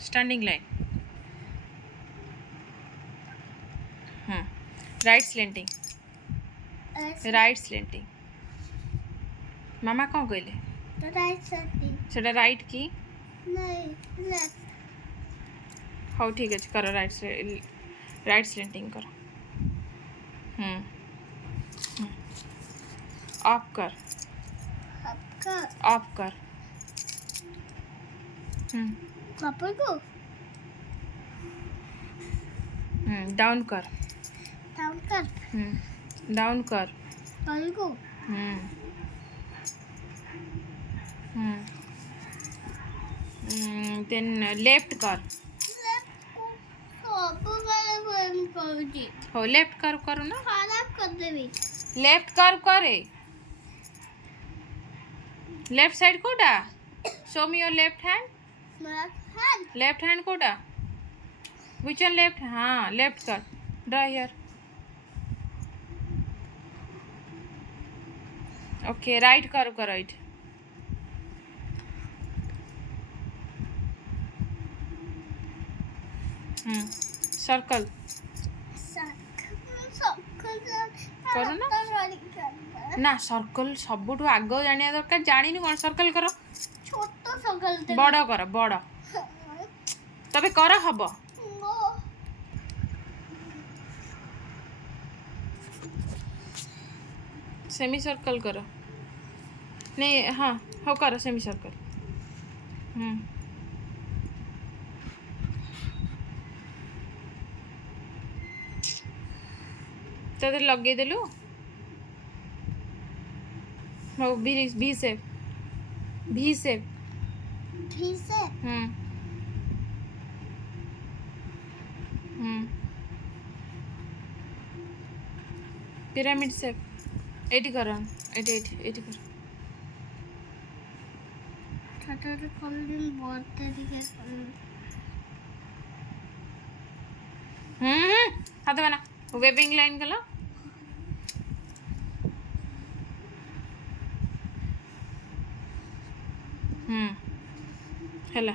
Standing line. Right slanting. Right slanting. मामा कौन कहले राइट स्लेंटिंग सेटा राइट की नहीं लेफ्ट। हाँ ठीक है करो राइट स्लेंटिंग करो। ऑफ कर ऑफ कर। कपल को डाउन कर डाउन कर डाउन कर। कपल को देन लेफ्ट कर। हो लेफ्ट कर्व करो ना। खराब कर देबी। लेफ्ट कर्व करे। लेफ्ट साइड कोटा show me your left hand. Left hand कोटा विच वन लेफ्ट। हाँ लेफ्ट कर draw here. Okay right curve करो इट। सर्कल करो ना ना सर्कल सबुठु आग जानिया दरकार जानिनी कौन सर्कल करो। छोट सर्कल बड़ कर बड़ तबे कर हब। सेमी सर्कल करो नहीं हाँ हो करो सेमी सर्कल। तो लगे देलु हो भी सेप भी सेप पिरामिड सेप एटी करो एटी एटी एटी करो। हाथ बना वेबिंग लाइन कलो। ହେଲା